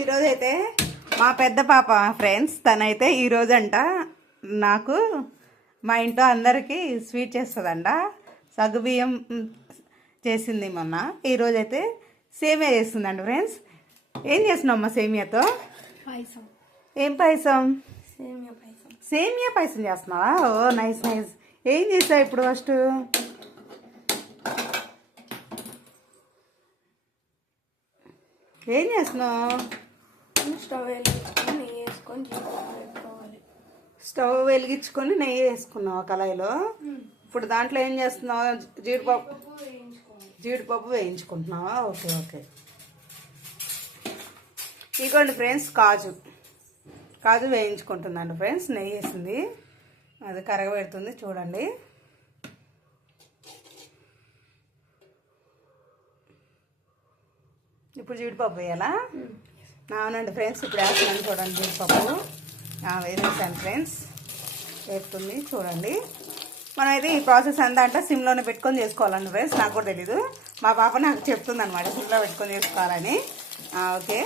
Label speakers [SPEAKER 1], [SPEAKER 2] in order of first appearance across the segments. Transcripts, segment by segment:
[SPEAKER 1] ఈరోజు అయితే మా పెద్ద పాప ఫ్రెండ్స్ తనైతే ఈరోజు అంట నాకు మా ఇంట్లో అందరికీ స్వీట్ చేస్తుందంట. సగ్గుబియ్యం చేసింది మొన్న. ఈరోజు అయితే సేమియా చేస్తుందంట ఫ్రెండ్స్ ఏం చేస్తున్నావు అమ్మ సేమియాతో?
[SPEAKER 2] పాయసం.
[SPEAKER 1] ఏం పాయసం?
[SPEAKER 2] సేమియా పాయసం.
[SPEAKER 1] సేమియా పాయసం చేస్తున్నావా? ఓ నైస్ నైస్ ఏం చేసావు ఇప్పుడు ఫస్ట్ ఏం చేస్తున్నావు?
[SPEAKER 2] స్టవ్ వెలిగించుకొని నెయ్యి వేసుకొని జీడిపప్పు
[SPEAKER 1] స్టవ్ వెలిగించుకొని నెయ్యి వేసుకున్నావు ఆ కళాయిలో? ఇప్పుడు దాంట్లో ఏం చేస్తున్నావు? జీడిపప్పు జీడిపప్పు వేయించుకుంటున్నావా? Okay okay. ఇదిగోండి ఫ్రెండ్స్ కాజు. కాజు వేయించుకుంటుందండి ఫ్రెండ్స్ నెయ్యి వేసింది. అది కరగబెడుతుంది చూడండి. ఇప్పుడు జీడిపప్పు వేయాలా? అవునండి ఫ్రెండ్స్ ఇప్పుడు వేస్తున్నాను చూడండి జీడిపప్పు వేసేసాను ఫ్రెండ్స్. వేస్తుంది చూడండి. మనం అయితే ఈ ప్రాసెస్ అంతా అంటే సిమ్లోనే పెట్టుకొని చేసుకోవాలండి ఫ్రెండ్స్ నాకు కూడా తెలీదు. మా పాప నాకు చెప్తుంది అనమాట సిమ్లో పెట్టుకొని చేసుకోవాలని. ఓకే.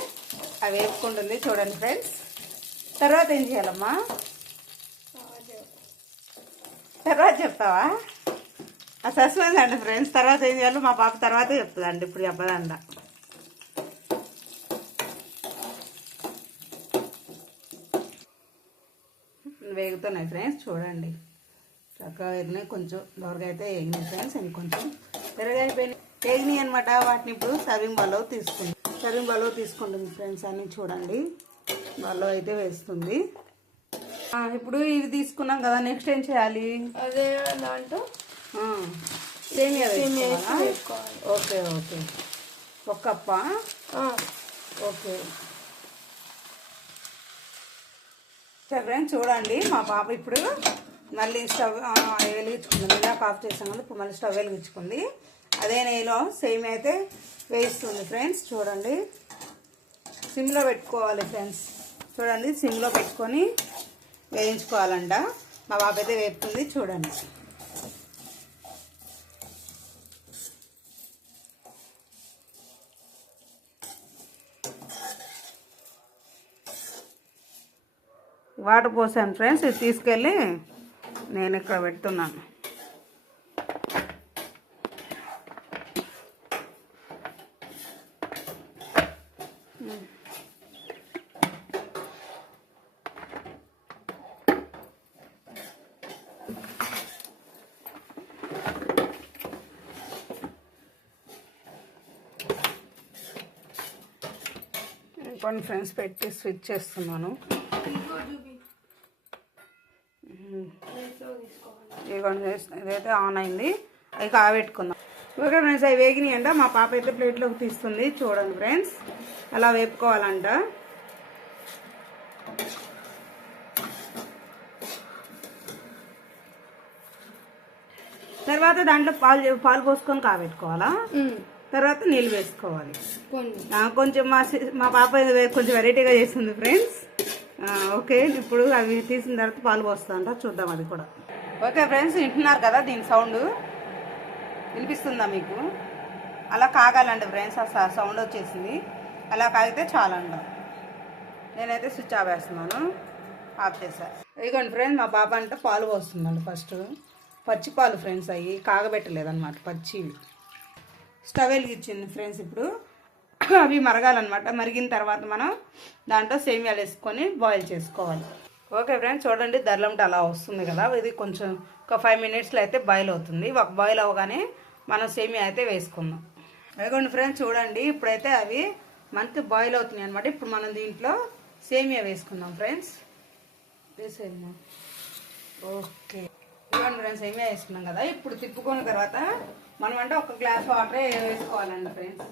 [SPEAKER 1] అవి వేసుకుంటుంది చూడండి ఫ్రెండ్స్. తర్వాత ఏం చేయాలమ్మా? తర్వాత చెప్తావా? సస్పెన్స్ అండి ఫ్రెండ్స్ తర్వాత ఏం చేయాలో మా పాప తర్వాత చెప్తుందండి ఇప్పుడు చెప్పదంట. వేగుతున్నాయి ఫ్రెండ్స్ చూడండి. చక్కగా వేగినాయి. కొంచెం దొరగా అయితే వేగినాయి ఫ్రెండ్స్ ఇంకొంచెం పెరుగు అయిపోయినాయి. వేగినాయి అనమాట వాటిని ఇప్పుడు సర్వింగ్ బలో తీసుకుంది సర్వింగ్ బలో తీసుకుంటుంది ఫ్రెండ్స్ అన్ని చూడండి. బలో అయితే వేస్తుంది. ఇప్పుడు ఇవి తీసుకున్నాం కదా నెక్స్ట్ ఏం చేయాలి?
[SPEAKER 2] అదే దాంట్లో
[SPEAKER 1] సేమియా ఓకే ఓకే. ఒక కప్పా?
[SPEAKER 2] ఆ,
[SPEAKER 1] ఓకే. సరే ఫ్రెండ్స్ చూడండి మా పాప ఇప్పుడు మళ్ళీ స్టవ్ వెలిగించుకుంది ఇందాక ఆఫ్ చేసాం కదా ఇప్పుడు మళ్ళీ స్టవ్ వెలిగించుకుంది. అదే నెయ్యిలో సేమ్ అయితే వేయిస్తుంది ఫ్రెండ్స్ చూడండి. సిమ్లో పెట్టుకోవాలి ఫ్రెండ్స్. చూడండి సిమ్లో పెట్టుకొని వేయించుకోవాలంట. మా పాప అయితే వేపుతుంది చూడండి. వాటర్ పోసాను ఫ్రెండ్స్ ఇది తీసుకెళ్ళి నేను ఇక్కడ పెడుతున్నాను. కొన్ని ఫ్రెండ్స్ పెట్టి స్విచ్ చేస్తున్నాను. ఇదిగోండి ఇదైతే ఆన్ అయింది. అవి కాగబెట్టుకుందాం. ఓకే ఫ్రెండ్స్ అవి వేగినాయి అంట మా పాప అయితే ప్లేట్లోకి తీస్తుంది. చూడండి ఫ్రెండ్స్ అలా వేపుకోవాలంట. తర్వాత దాంట్లో పాలు పాలు పోసుకొని కాగబెట్టుకోవాలా? తర్వాత నీళ్ళు వేసుకోవాలి. కొంచెం మా మా పాప కొంచెం వెరైటీగా చేస్తుంది ఫ్రెండ్స్. ఓకే ఇప్పుడు అవి తీసిన తర్వాత పాలు పోస్తుందంట చూద్దాం అది కూడా. ఓకే ఫ్రెండ్స్ వింటున్నారు కదా దీని సౌండ్? వినిపిస్తుందా మీకు? అలా కాగాలండి ఫ్రెండ్స్ ఆ స- సౌండ్ వచ్చేసింది. అలా కాగితే చాలంట. నేనైతే స్విచ్ ఆఫ్ వేస్తున్నాను. ఆఫ్ చేసా ఇదిగోండి ఫ్రెండ్స్ మా పాప అంటే పాలు పోస్తుందండి ఫస్ట్. పచ్చి పాలు ఫ్రెండ్స్ అవి కాగబెట్టలేదన్నమాట పచ్చివి. స్టవ్ వెలిగించింది ఫ్రెండ్స్ ఇప్పుడు. అవి మరగాలన్నమాట. మరిగిన తర్వాత మనం దాంట్లో సేమియాలు వేసుకొని బాయిల్ చేసుకోవాలి. ఓకే ఫ్రెండ్స్ చూడండి దర్లంట అలా వస్తుంది కదా. ఇది కొంచెం ఒక ఫైవ్ మినిట్స్లో అయితే బాయిల్ అవుతుంది. ఒక బాయిల్ అవ్వగానే మనం సేమియా అయితే వేసుకుందాం. అదిగోండి ఫ్రెండ్స్ చూడండి. ఇప్పుడైతే అవి మనకి బాయిల్ అవుతున్నాయి అనమాట ఇప్పుడు మనం దీంట్లో సేమియా వేసుకుందాం ఫ్రెండ్స్ వేసేమ్మా ఓకే. ఇవ్వండి ఫ్రెండ్స్ సేమియా వేసుకున్నాం కదా. ఇప్పుడు తిప్పుకున్న తర్వాత మనం అంటే ఒక గ్లాస్ వాటర్ వేసుకోవాలండి ఫ్రెండ్స్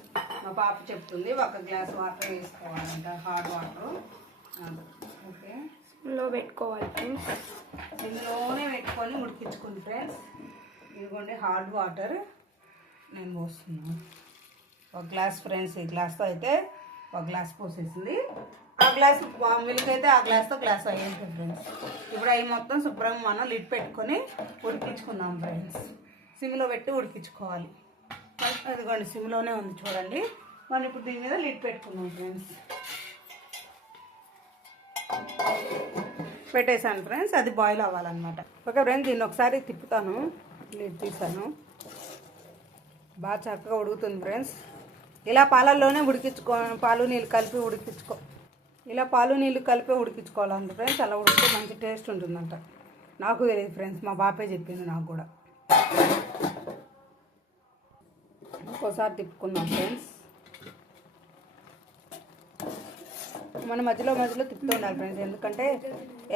[SPEAKER 1] మా పాప చెప్తుంది ఒక గ్లాస్ వాటర్ వేసుకోవాలంట హాట్ వాటర్. ఓకే.
[SPEAKER 2] లో పెట్టుకోవాలి ఫ్రెండ్స్.
[SPEAKER 1] ఇందులోనే పెట్టుకొని ఉడికించుకోండి ఫ్రెండ్స్. ఇదిగోండి హాట్ వాటర్ నేను పోస్తున్నాను. ఒక గ్లాస్ ఫ్రెండ్స్ ఈ గ్లాస్తో అయితే ఒక గ్లాస్ పోసేసింది. ఆ గ్లాస్ మిల్క్ అయితే ఆ గ్లాస్తో గ్లాస్ అయ్యింది ఫ్రెండ్స్. ఇప్పుడు అవి మొత్తం శుభ్రంగా మనం లిడ్ పెట్టుకొని ఉడికించుకుందాం ఫ్రెండ్స్. సిమ్లో పెట్టి ఉడికించుకోవాలి. ఇదిగోండి సిమ్లోనే ఉంది చూడండి. మనం ఇప్పుడు దీని మీద లిడ్ పెట్టుకున్నాం ఫ్రెండ్స్. పెట్టేశాను ఫ్రెండ్స్ అది బాయిల్ అవ్వాలన్నమాట. ఓకే ఫ్రెండ్స్ దీన్ని ఒకసారి తిప్పుతాను. లిడ్ తీసాను బాగా చక్కగా ఉడుకుతుంది ఫ్రెండ్స్. ఇలా పాలల్లోనే ఉడికించుకో పాలు నీళ్ళు కలిపి ఉడికించుకో. ఇలా పాలు నీళ్ళు కలిపి ఉడికించుకోవాలంట ఫ్రెండ్స్ అలా ఉడికితే మంచి టేస్ట్ ఉంటుందంట. నాకు తెలియదు ఫ్రెండ్స్ మా బాపే చెప్పింది నాకు కూడా. ఇంకోసారి తిప్పుకుందాం ఫ్రెండ్స్ మన మధ్యలో మధ్యలో తిప్పుతూ ఉండాలి ఫ్రెండ్స్ ఎందుకంటే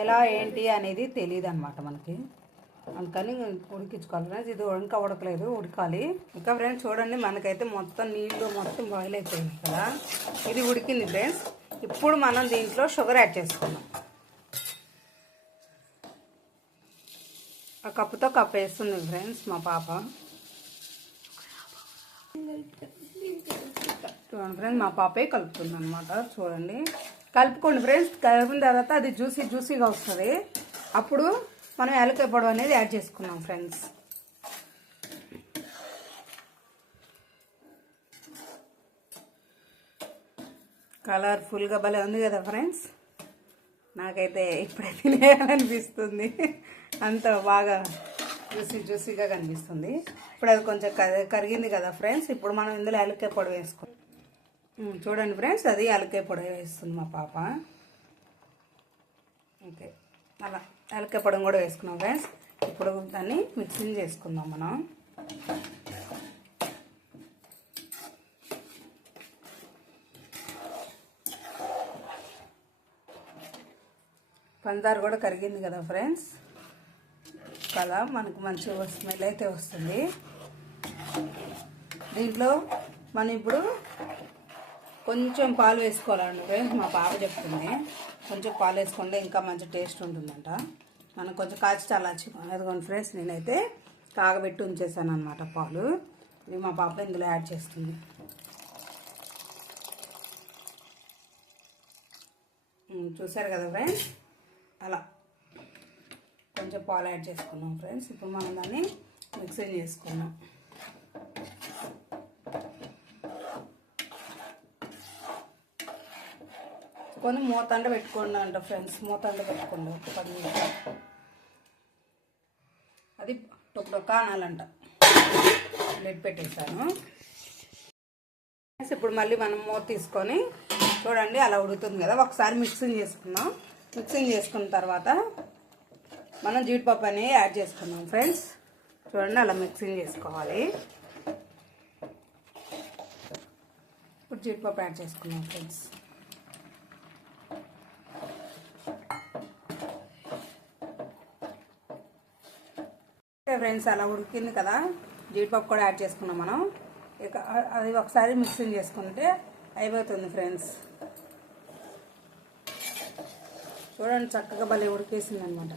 [SPEAKER 1] ఎలా ఏంటి అనేది తెలియదు అనమాట మనకి. అందుకని ఉడికించుకోవాలి ఫ్రెండ్స్ ఇది ఇంకా ఉడకలేదు ఉడకాలి. ఇంకా ఫ్రెండ్స్ చూడండి మనకైతే మొత్తం నీళ్ళు మొత్తం బాయిల్ అయిపోయింది కదా. ఇది ఉడికింది ఫ్రెండ్స్ ఇప్పుడు మనం దీంట్లో షుగర్ యాడ్ చేసుకుందాం. ఆ కప్పుతో కప్ వేస్తుంది ఫ్రెండ్స్ మా పాప. చూడండి ఫ్రెండ్స్ మా పాపే కలుపుతుంది అనమాట చూడండి. కలుపుకోండి ఫ్రెండ్స్ కలిపిన తర్వాత అది జ్యూసీ జ్యూసీగా వస్తుంది. అప్పుడు మనం యాలకాయ పొడవు అనేది యాడ్ చేసుకున్నాం ఫ్రెండ్స్ కలర్ఫుల్గా భలే ఉంది కదా ఫ్రెండ్స్ నాకైతే ఇప్పుడే తినేయాలనిపిస్తుంది. అంత బాగా జ్యూసీ జ్యూసీగా కనిపిస్తుంది. ఇప్పుడు అది కొంచెం కరిగింది కదా ఫ్రెండ్స్ ఇప్పుడు మనం ఇందులో యాలక్కాయ పొడి వేసుకుంటాం చూడండి ఫ్రెండ్స్ అది యాలక్కాయ పొడి వేస్తుంది మా పాప. ఓకే అలా యాలక్కాయ పొడి కూడా వేసుకున్నాం ఫ్రెండ్స్. ఇప్పుడు దాన్ని మిక్సింగ్ చేసుకుందాం మనం. పంచదార కూడా కరిగింది కదా ఫ్రెండ్స్. కదా మనకు మంచి స్మెల్ అయితే వస్తుంది. దీంట్లో మనం ఇప్పుడు కొంచెం పాలు వేసుకోవాలండి. ఫ్రెండ్స్ మా పాప చెప్తుంది. కొంచెం పాలు వేసుకుంటే ఇంకా మంచి టేస్ట్ ఉంటుందంట. మనం కొంచెం కాచి అలా అదిగోండి ఫ్రెండ్స్ నేనైతే కాగబెట్టి ఉంచేసాను అనమాట పాలు. ఇవి మా పాప ఇందులో యాడ్ చేస్తుంది. చూసారు కదా ఫ్రెండ్స్? అలా. కొంచెం పాలు యాడ్ చేసుకున్నాం ఫ్రెండ్స్. ఇప్పుడు మనం దాన్ని మిక్సింగ్ చేసుకున్నాం కొన్ని మూతండ పెట్టుకోండి అంట ఫ్రెండ్స్ మూతండ పెట్టుకోండి. ఒక పది నిమిషాలు. అది టొక్క అనాలంట. లెడ్ పెట్టేశాను. ఫ్రెండ్స్, ఇప్పుడు మళ్ళీ మనం మూత తీసుకొని చూడండి అలా ఉడుకుతుంది కదా. ఒకసారి మిక్సింగ్ చేసుకుందాం. మిక్సింగ్ చేసుకున్న తర్వాత మనం జీడిపప్పు అనేది యాడ్ చేసుకున్నాం ఫ్రెండ్స్ చూడండి అలా మిక్సింగ్ చేసుకోవాలి. ఇప్పుడు జీడిపప్పు యాడ్ చేసుకున్నాం ఫ్రెండ్స్ ఫ్రెండ్స్ అలా ఉడికింది కదా. జీడిపప్పు కూడా యాడ్ చేసుకున్నాం మనం. ఇక అది ఒకసారి మిక్సింగ్ చేసుకుంటే అయిపోతుంది ఫ్రెండ్స్. చూడండి చక్కగా భలే ఉడికేసింది అనమాట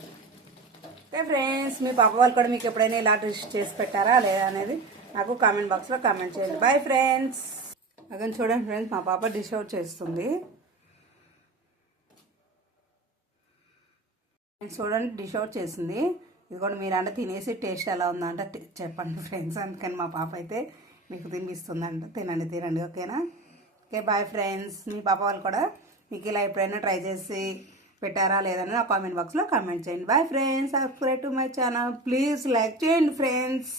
[SPEAKER 1] ఓకే ఫ్రెండ్స్ మీ పాప వాళ్ళు కూడా మీకు ఎప్పుడైనా ఇలా డిష్ చేసి పెట్టారా లేదా అనేది నాకు కామెంట్ బాక్స్లో కామెంట్ చేయండి. బాయ్ ఫ్రెండ్స్ అదే చూడండి ఫ్రెండ్స్ మా పాప డిష్ అవుట్ చేస్తుంది. చూడండి డిష్ అవుట్ చేసింది. ఇదిగోండి మీరంటే మీరు తినేసి టేస్ట్ ఎలా ఉందంట చెప్పండి ఫ్రెండ్స్. అందుకని మా పాప అయితే మీకు తినిపిస్తుందంట. తినండి తినండి ఓకేనా? Okay bye friends. మీ పాప వాళ్ళు కూడా మీకు ఇలా ఎప్పుడైనా ట్రై చేసి పెట్టారా లేదని నా కామెంట్ బాక్స్లో కామెంట్ చేయండి. Bye friends subscribe to my channel. Please like చేయండి ఫ్రెండ్స్.